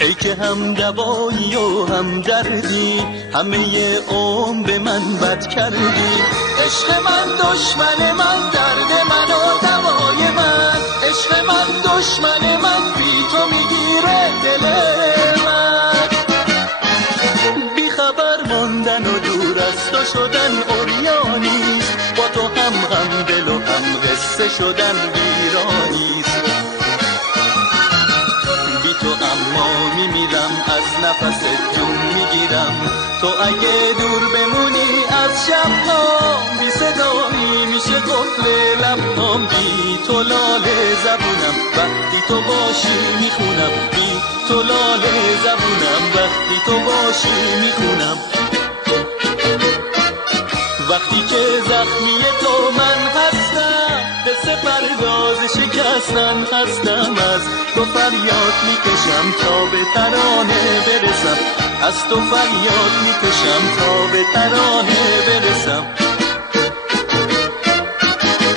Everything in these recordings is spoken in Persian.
ای که هم دوایی و هم دردی، همه عمر به من بد کردی. عشق من دشمن من، درد من و دوای من. عشق من دشمن من، بی تو میگیره دل من. بی خبر ماندن و دور از تو شدن عریانیست، با تو هم دل و هم قصه شدن ویرانیست. تو اما میمیرم، از نفس جون میگیرم. تو اگه دور بمونی از شبها، بی صدایی میشه قفل لبهام. بی تو لاله زبونم، وقتی تو باشی میخونم. بی تو لاله زبونم، وقتی تو باشی میخونم. وقتی که زخمی تو من هستم، قصه پرداز شکستن هستم. از تو فریاد میکشم تا به ترانه برسم. از تو فریاد میکشم تا به ترانه برسم.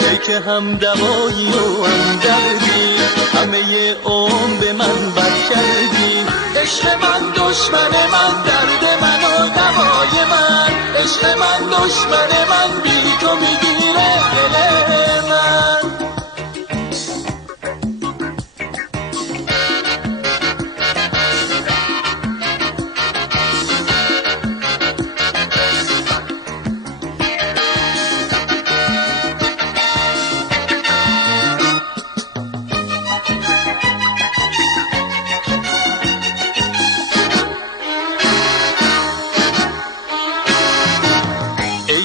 ای که هم دوایی و هم دردی، همه عمر به من بد کردی. عشق من دشمن من، درد من و دوای من. عشق من دشمن من، بی تو میگیره دل من.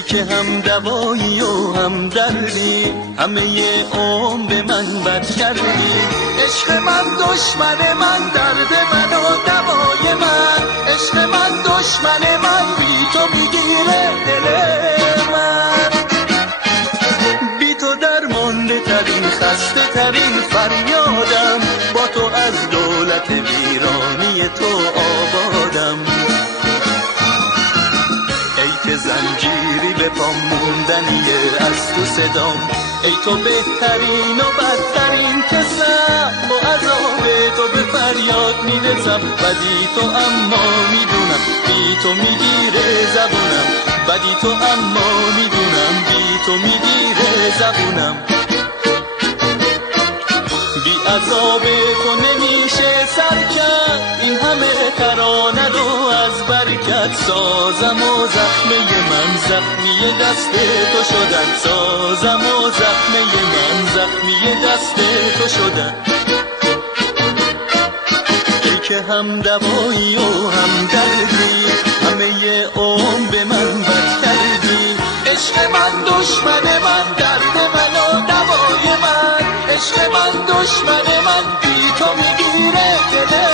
که هم دوایی و هم دردی، همه عمر به من بد کردی. عشق من دشمن من، درد من و دوای من. عشق من دشمن من، بی تو میگیره دل من. بی تو درمانده ترین، خسته ترین فریادم. با تو از دولت ویرانی تو آبادم. ای که زنجیری به پام موندنیه از تو صدام. ای تو بهترین و بدترین کسم، با عذاب تو به فریاد میرسم. بدی تو اما میدونم، بی تو میگیره زبونم. بدی تو اما میدونم، بی تو میگیره زبونم. بی عذاب تو نمیشه سر کرد این همه ترانه رو از برکت. سازم و زخمه من، زخمی دست تو شدن. سازم و زخمه من، زخمی دست تو شدن. ای که هم دوایی و هم دردی، همه عمر به من بد کردی. عشق من دشمن من، درد من و دوای من. عشق من دشمن من، بی تو میگیره دل